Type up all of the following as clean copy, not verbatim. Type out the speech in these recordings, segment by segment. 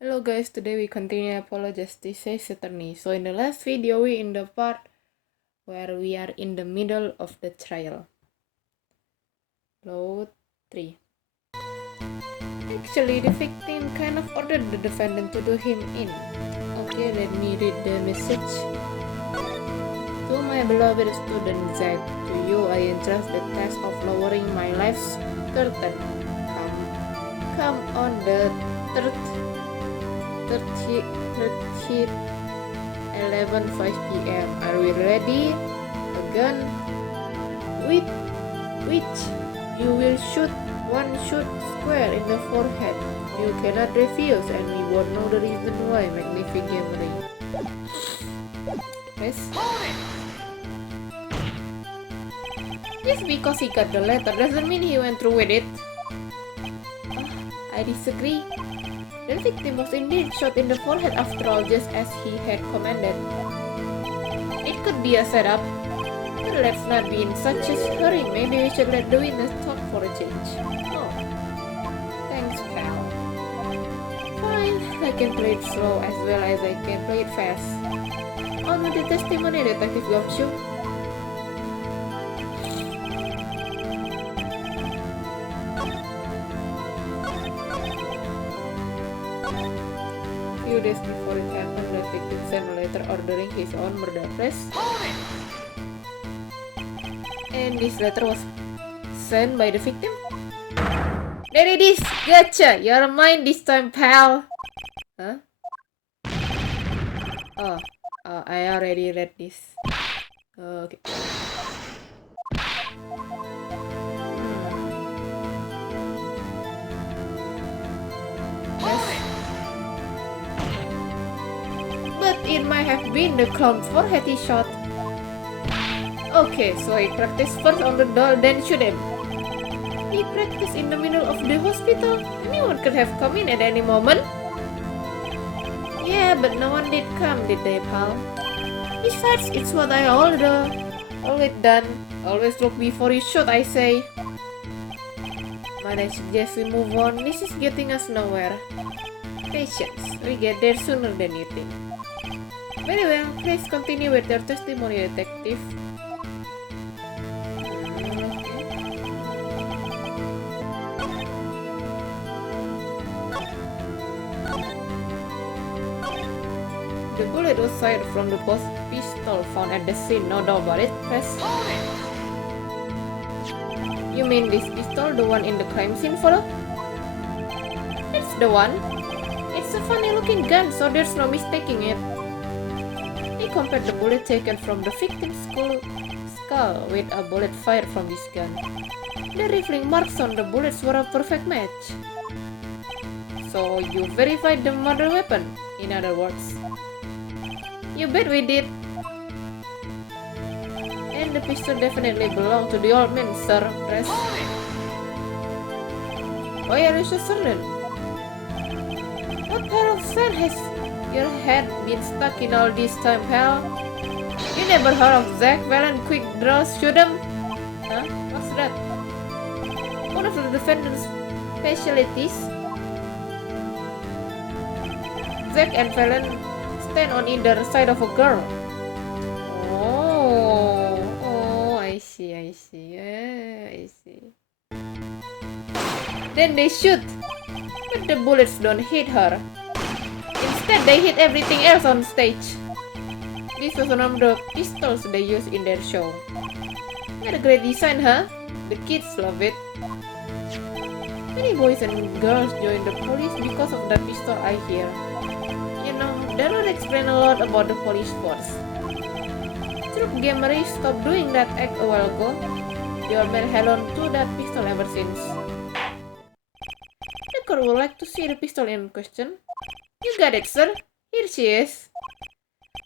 Hello guys, today we continue Apologetics Attorney. So in the last video we in the part where we are in the middle of the trial. Load 3. Actually the victim kind of ordered the defendant to do him in. Okay, let me read the message. To my beloved student Zach, to you I entrust the task of lowering my life's curtain. Come on the 11:05 p.m. Are we ready? A gun with which you will shoot one shot square in the forehead. You cannot refuse, and we won't know the reason why. Magnificently. Yes. Just because he got the letter doesn't mean he went through with it. I disagree. The victim was indeed shot in the forehead after all, just as he had commanded. It could be a setup, but let's not be in such a hurry. Maybe we should let the witness talk for a change. Oh, thanks, pal. Fine, I can play it slow as well as I can play it fast. On with the testimony, Detective Gumshoe. Few days before it happened, the victim sent a letter ordering his own murder. Press. And this letter was sent by the victim. There it is! Gotcha! You're mine this time, pal! Huh? Oh, I already read this. Okay. But it might have been the clown's forehead he shot. Okay, so he practiced first on the doll, then shoot him. He practiced in the middle of the hospital. Anyone could have come in at any moment. Yeah, but no one did come, did they, pal? Besides, it's what I always done. Always look before you shoot, I say. But I suggest we move on. This is getting us nowhere. Patience. We get there sooner than you think. Very well, please continue with your testimony, Detective. The bullet was fired from the pistol found at the scene, no doubt about it. Press. You mean this pistol, the one in the crime scene photo? That's the one. It's a funny looking gun, so there's no mistaking it. He compared the bullet taken from the victim's skull with a bullet fired from this gun. The rifling marks on the bullets were a perfect match. So you verified the murder weapon, in other words. You bet we did. And the pistol definitely belonged to the old man, sir. Press. Why are you so certain? What kind of sense has your head been stuck in all this time, pal? You never heard of Zach Valen quick draw shoot 'em? Huh? What's that? One of the defendant's specialties? Zach and Valen stand on either side of a girl. Oh, I see. Yeah, I see. Then they shoot, but the bullets don't hit her. Instead, they hit everything else on stage. This was one of the pistols they used in their show. What a great design, huh? The kids love it. Many boys and girls join the police because of that pistol, I hear. You know, that would explain a lot about the police force. Troop Gamery stopped doing that act a while ago. Your man held on to that pistol ever since. The court would like to see the pistol in question. You got it, sir. Here she is.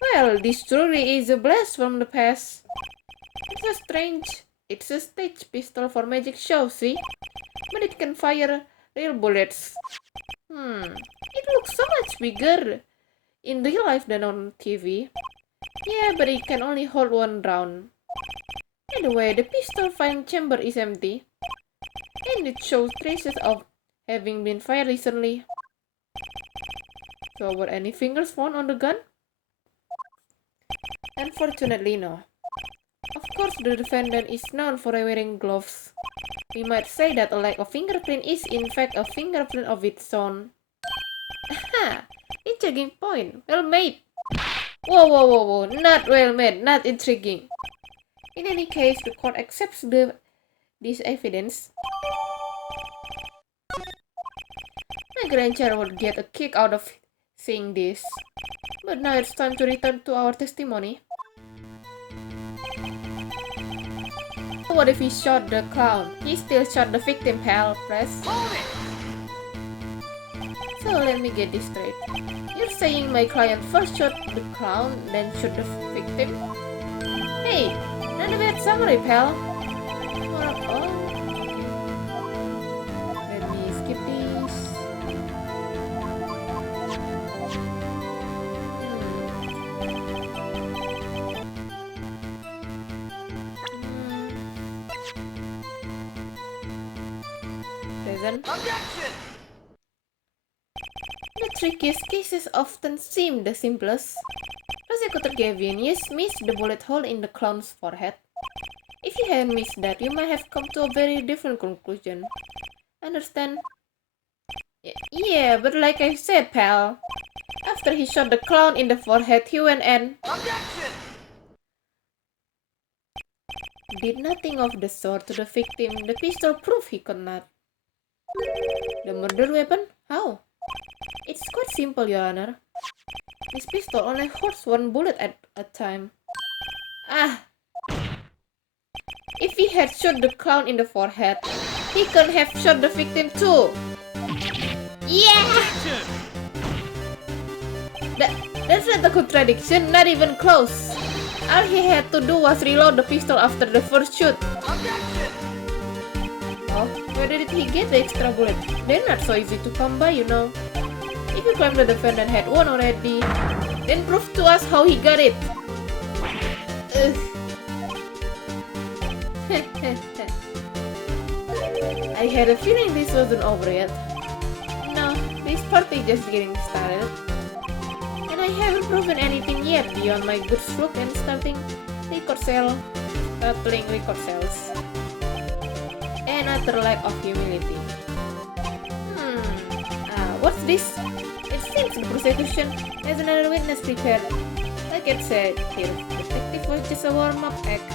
Well, this truly is a blast from the past. It's a stage pistol for magic show, see? But it can fire real bullets. It looks so much bigger in real life than on TV. Yeah, but it can only hold one round. By the way, the pistol firing chamber is empty. And it shows traces of having been fired recently. So were any fingers found on the gun? Unfortunately, no. Of course, the defendant is known for wearing gloves. We might say that a lack of fingerprint is in fact a fingerprint of its own. Aha! Intriguing point. Well made. Whoa. Not well made, not intriguing. In any case, the court accepts this evidence. My grandchild would get a kick out of seeing this. But now it's time to return to our testimony. What if he shot the clown? He still shot the victim, pal. Press. So let me get this straight. You're saying my client first shot the clown, then shot the victim? Hey, not a bad summary, pal. Oh. Let me skip this. Present. Objection! The trickiest cases often seem the simplest. Prosecutor Gavin, you missed the bullet hole in the clown's forehead. If you hadn't missed that, you might have come to a very different conclusion. Understand? Yeah, but like I said, pal, after he shot the clown in the forehead, he went and Objection! did nothing of the sort to the victim. The pistol proved he could not. The murder weapon? How? It's quite simple, Your Honor. This pistol only holds one bullet at a time. If he had shot the clown in the forehead, he could have shot the victim too. Yeah! That's not a contradiction, not even close. All he had to do was reload the pistol after the first shoot. Objection! Oh, where did he get the extra bullet? They're not so easy to come by, you know. If you claim the defendant had one already, then prove to us how he got it. I had a feeling this wasn't over yet. No, this party just getting started. And I haven't proven anything yet beyond my good fluke and battling record sales. And utter lack of humility. What's this? It seems the prosecution has another witness prepared. Like it said, here, detective was just a warm-up act.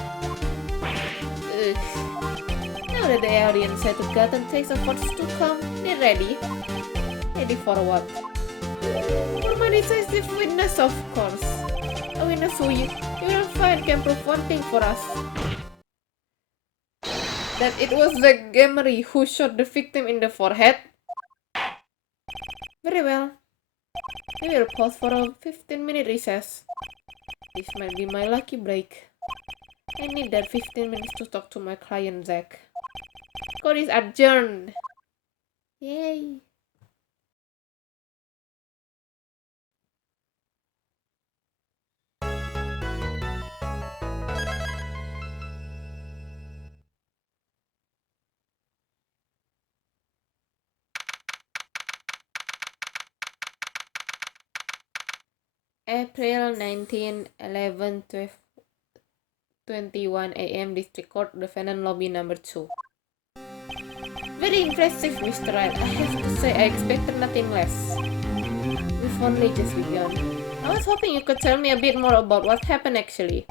Now that the audience had gotten taste of what's to come, they're ready. Ready for what? For my decisive witness, of course. A witness who you will find can prove one thing for us. That it was the Gamery who shot the victim in the forehead. Very well. We will pause for a 15-minute recess. This might be my lucky break. I need that 15 minutes to talk to my client, Zach. Court is adjourned. Yay. April 19, 11, 12, 21 a.m. District Court, Defendant Lobby number 2. Very impressive, Mr. Wright. I have to say I expected nothing less. We've only just begun. I was hoping you could tell me a bit more about what happened actually.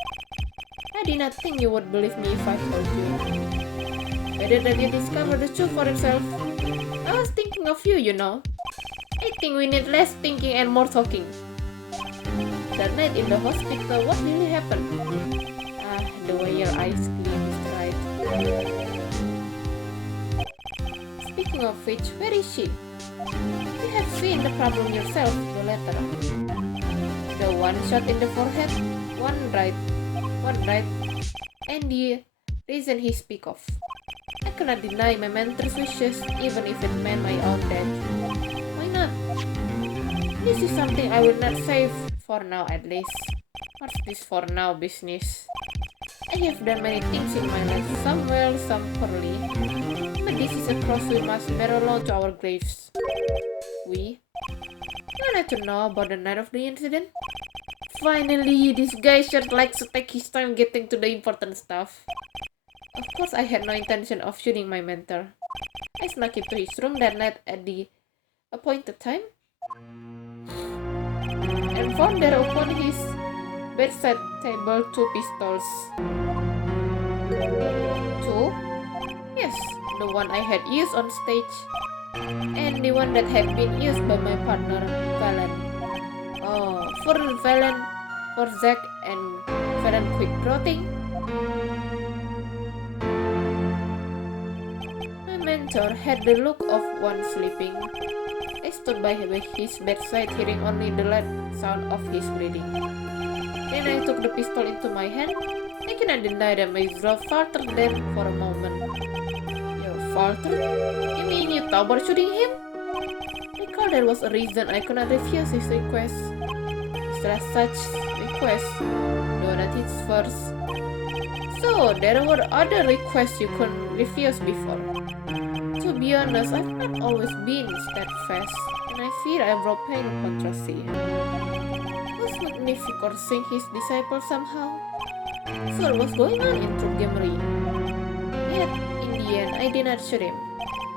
I did not think you would believe me if I told you. Better that you discover the truth for yourself. I was thinking of you, you know. I think we need less thinking and more talking. That night in the hospital, what really happened? The way your eyes gleam is right. Speaking of which, where is she? You have seen the problem yourself, the letter. The one shot in the forehead, one right, and the reason he speak of. I cannot deny my mentor's wishes, even if it meant my own death. Why not? This is something I will not save. For now, at least. What's this for now business? I have done many things in my life, some well, some poorly. But this is a cross we must bear along to our graves. We? Wanted to know about the night of the incident? Finally, this guy sure likes to take his time getting to the important stuff. Of course, I had no intention of shooting my mentor. I snuck into his room that night at the appointed time and found there upon his bedside table 2 pistols. 2? Yes, the one I had used on stage and the one that had been used by my partner, Valen. Oh, for Valen, for Zack and Valen quit rotting. My mentor had the look of one sleeping. I stood by his bedside, hearing only the light sound of his breathing. Then I took the pistol into my hand. I cannot deny that my jaw faltered there for a moment. You faltered? You mean you thought about shooting him? Recall there was a reason I could not refuse his request. As such request, do not his first. So there were other requests you couldn't refuse before. To be honest, I've not always been steadfast, and I fear I brought pain controversy. Was Magnific cursing his disciple somehow? So what was going on in Troop Gamery? Yet, in the end, I did not shoot him.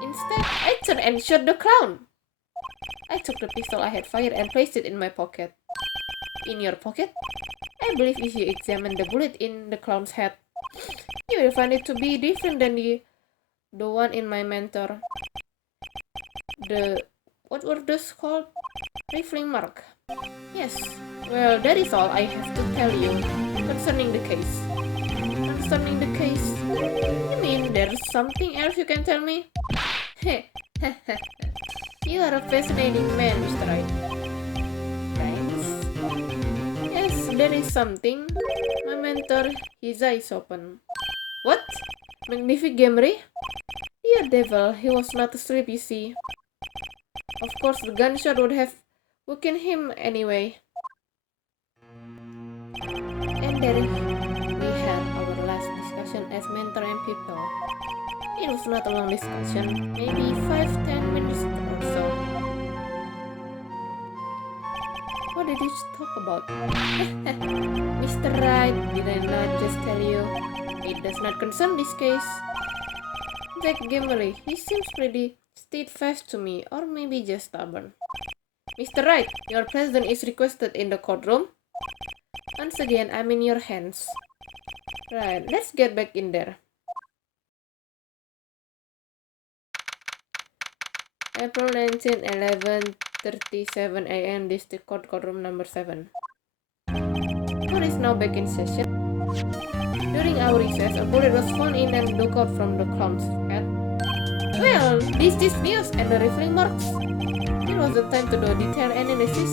Instead, I turned and shot the clown. I took the pistol I had fired and placed it in my pocket. In your pocket? I believe if you examine the bullet in the clown's head, you will find it to be different than the one in my mentor. What were those called? Rifling mark. Yes. Well, that is all I have to tell you concerning the case. Concerning the case? You mean there's something else you can tell me? You are a fascinating man, Mr. Wright. Thanks. Yes, there is something. My mentor, his eyes open. What? Magnific Gamery? Dear devil, he was not asleep, you see. Of course, the gunshot would have woken him anyway. And there we had our last discussion as mentor and pupil. It was not a long discussion, maybe 5-10 minutes or so. What did you talk about? Mr. Wright, did I not just tell you? It does not concern this case. Zack Gamery, he seems pretty steadfast to me, or maybe just stubborn. Mr. Wright, your presence is requested in the courtroom. Once again, I'm in your hands. Right, let's get back in there. April 19, 11:37 a.m. District Court Courtroom number 7. Court is now back in session. During our recess, a bullet was found in and dug out from the clown's head. Well, this is news and the rifling marks. It was the time to do a detailed analysis.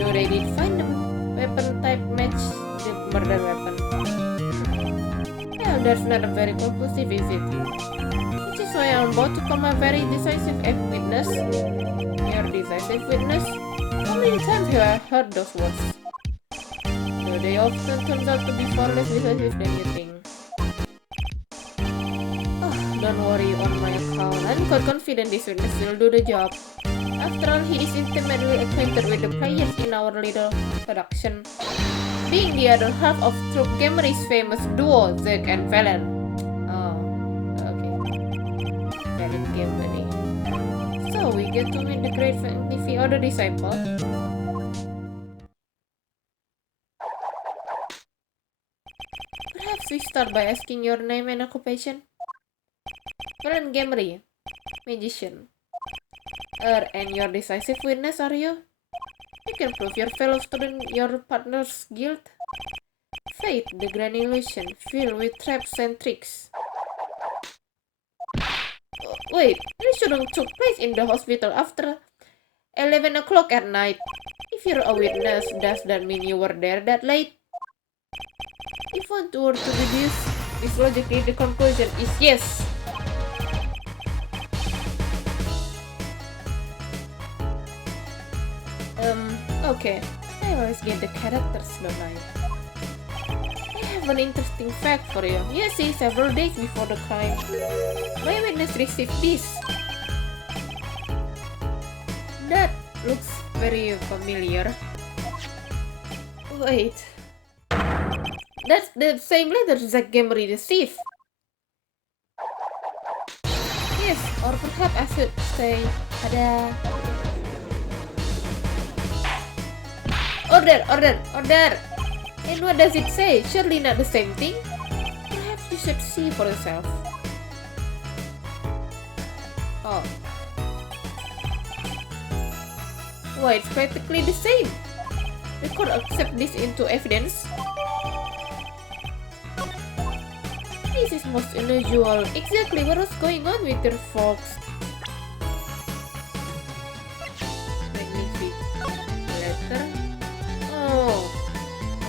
Though they did find the weapon type match the murder weapon. Well, that's not a very conclusive, is it? Which is why I'm about to call my very decisive witness. Your decisive witness? How many times have I heard those words? Though they often turn out to be far less decisive than you think. Don't worry on my account. I'm quite confident this witness will do the job. After all, he is intimately acquainted with the players in our little production, being the other half of Troop Gamery's famous duo, Zack and Valen. Oh, okay. Valen Gamery. So we get to meet the great Magnific other disciple. Perhaps we start by asking your name and occupation. Valen Gamery, magician. And your decisive witness, are you? You can prove your fellow student your partner's guilt. Fate, the grand illusion, filled with traps and tricks. Wait, this shouldn't took place in the hospital after 11 o'clock at night. If you're a witness, does that mean you were there that late? If one were to deduce this logically, the conclusion is yes. Okay, I always get the characters, don't I? I have an interesting fact for you. You see, several days before the crime, my witness received this. That looks very familiar. Wait. That's the same letter Zack Gamery received. Yes, or perhaps I should say, ada. Order! And what does it say? Surely not the same thing? Perhaps you should see for yourself. Oh. Why, it's practically the same. The court accept this into evidence. This is most unusual. Exactly what was going on with your folks? Magnific letter. Oh,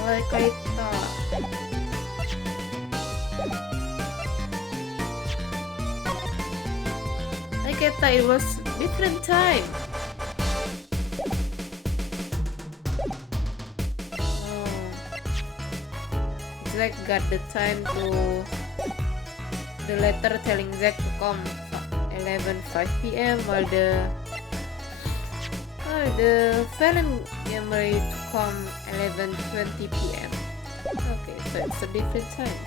like I thought. Like I thought it was different time. Zack got the time to the letter telling Zack to come 11:05 p.m. while the felon Gamery to come 11:20 p.m. Okay, so it's a different time.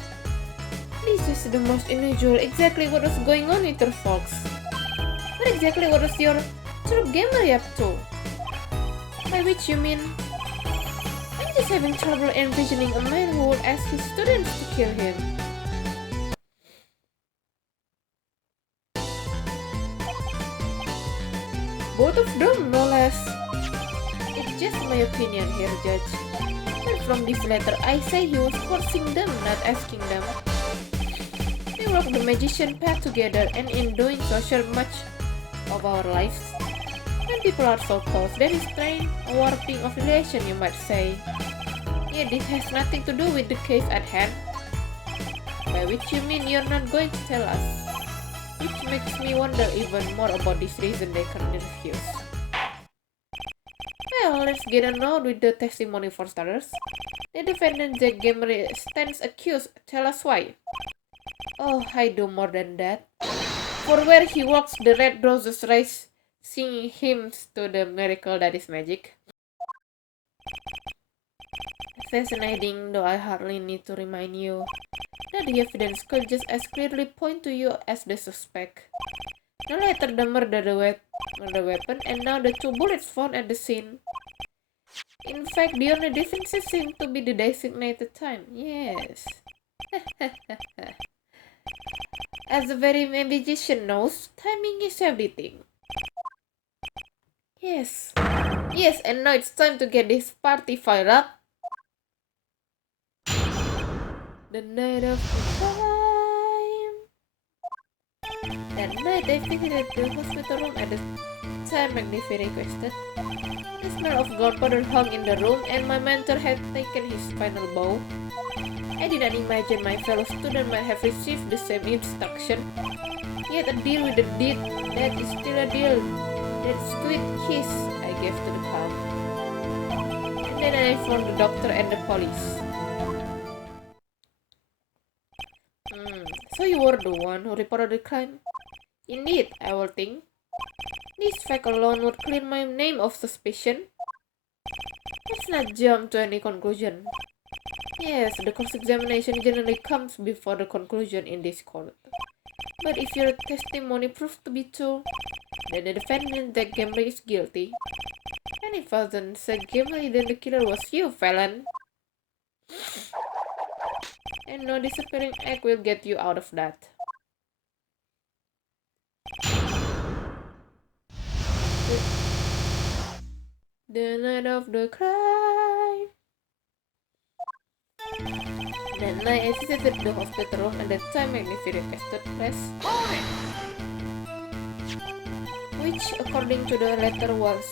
This is the most unusual. Exactly what was going on with your folks? What exactly what was your Gamery up to? By which you mean? I'm just having trouble envisioning a man who would ask his students to kill him. Both of them, no less. It's just my opinion here, Judge. But from this letter, I say he was forcing them, not asking them. We walk the magician path together, and in doing so share much of our lives. When people are so close, there is strain, a warping of relation, you might say. Yet this has nothing to do with the case at hand. By which you mean you're not going to tell us? Which makes me wonder even more about this reason they can refuse. Well, let's get a note with the testimony for starters. The defendant Zack Gamery stands accused. Tell us why. Oh, I do more than that. For where he walks, the red roses rise, singing hymns to the miracle that is magic. Fascinating, though I hardly need to remind you that the evidence could just as clearly point to you as the suspect. The letter, the murder weapon, and now the 2 bullets found at the scene. In fact, the only differences seem to be the designated time. Yes. As the very magician knows, timing is everything. Yes, and now it's time to get this party fired up. The night of the crime. That night I visited the hospital room at the time Magnific requested. The smell of gunpowder hung in the room, and my mentor had taken his final bow. I didn't imagine my fellow student might have received the same instruction. Yet a deal with the deed, that is still a deal. That sweet kiss I gave to the crowd. And then I found the doctor and the police. So you were the one who reported the crime? Indeed, I will think. This fact alone would clear my name of suspicion. Let's not jump to any conclusion. Yes, the cross-examination generally comes before the conclusion in this court. But if your testimony proves to be true, then the defendant Zack Gamery is guilty. And if it wasn't Zack Gamery, then the killer was you, felon. And no disappearing egg will get you out of that. The night of the crime. That night I visited the hospital room at the time Magnific requested press, which according to the letter was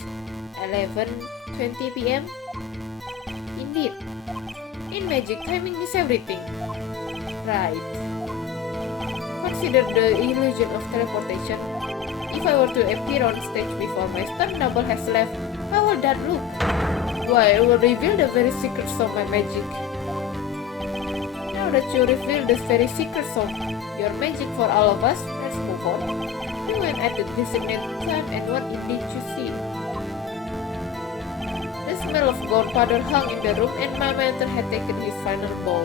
11:20 p.m. Indeed, in magic, timing is everything. Right. Consider the illusion of teleportation. If I were to appear on stage before my stunt double has left, how would that look? Why, it will reveal the very secrets of my magic. Now that you reveal the very secrets of your magic for all of us, let's move on. We went at the designated time, and what indeed you see? smell of gunpowder hung in the room, and my mentor had taken his final bow.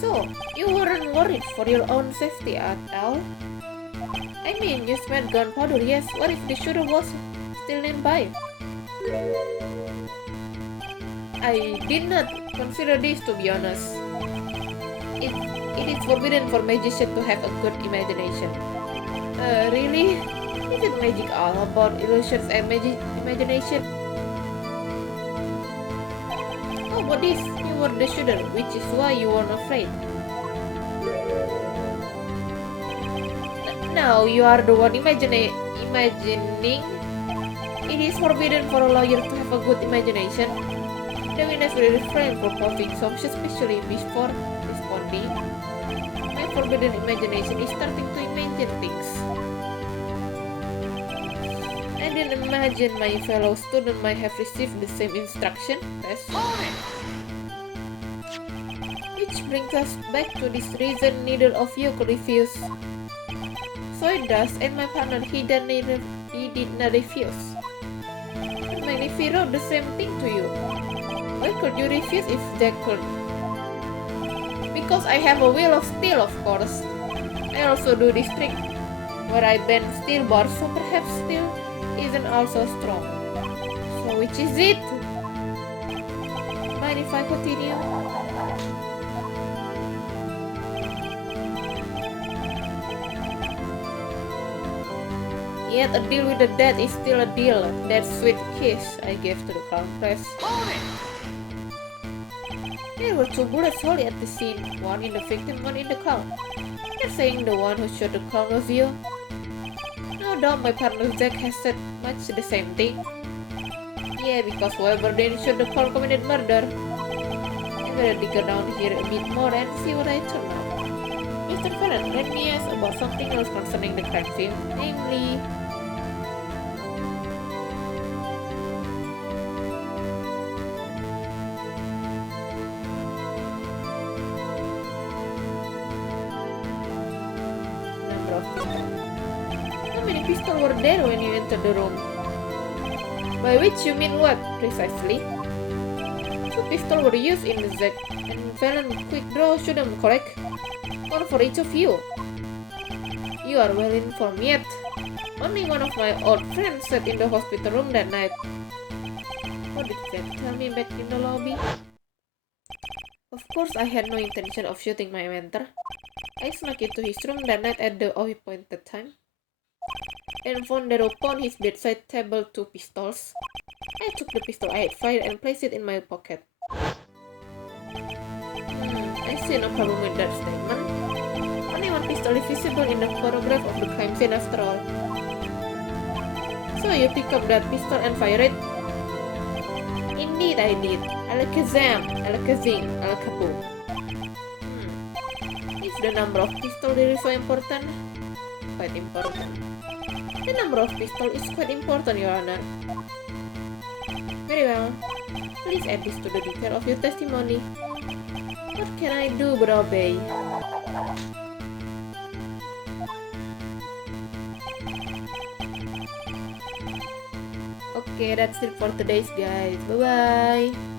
So, you weren't worried for your own safety at all? I mean, you smelled gunpowder, yes. What if the shooter was still nearby? I did not consider this, to be honest. It is forbidden for magicians to have a good imagination. Really? Isn't magic all about illusions and imagination? How about this? You were the shooter, which is why you weren't afraid. Now you are the one imagining. It is forbidden for a lawyer to have a good imagination. The witness will refrain from posing assumptions, especially before responding. My forbidden imagination is starting to imagine things. I didn't imagine my fellow student might have received the same instruction. Which brings us back to this reason neither of you could refuse. So it does, and my partner he did not refuse. My nephew wrote the same thing to you. Why could you refuse if Jack could? Because I have a will of steel, of course. I also do this trick where I bend steel bars, so perhaps steel isn't also strong. So which is it? Mind if I continue? Yet a deal with the dead is still a deal. That sweet kiss I gave to the crown prince. There were 2 bullets wholly at the scene, one in the victim, one in the crown. You're saying the one who shot the crown was you? No doubt my partner Jack has said much the same thing. Yeah, because whoever didn't shoot the crown committed murder. I better dig down here a bit more and see what I turn out. Mr. Farron, let me ask about something else concerning the crime scene, namely... How many pistols were there when you entered the room? By which you mean what, precisely? 2 pistols were used in the Zack and Valen quick draw shoot them, correct? One for each of you. You are well informed yet. Only one of my old friends sat in the hospital room that night. What did Zack tell me back in the lobby? Of course I had no intention of shooting my mentor. I snuck into his room that night at the appointed time and found there upon his bedside table 2 pistols. I took the pistol I had fired and placed it in my pocket. I see no problem with that statement. Only 1 pistol is visible in the photograph of the crime scene after all. So you pick up that pistol and fire it? Indeed I did. Alakazam, alakazing, alakaboom. Is the number of pistols really so important? Quite important. The number of pistols is quite important, Your Honor. Very well. Please add this to the detail of your testimony. What can I do but obey? Okay, that's it for today, guys. Bye-bye.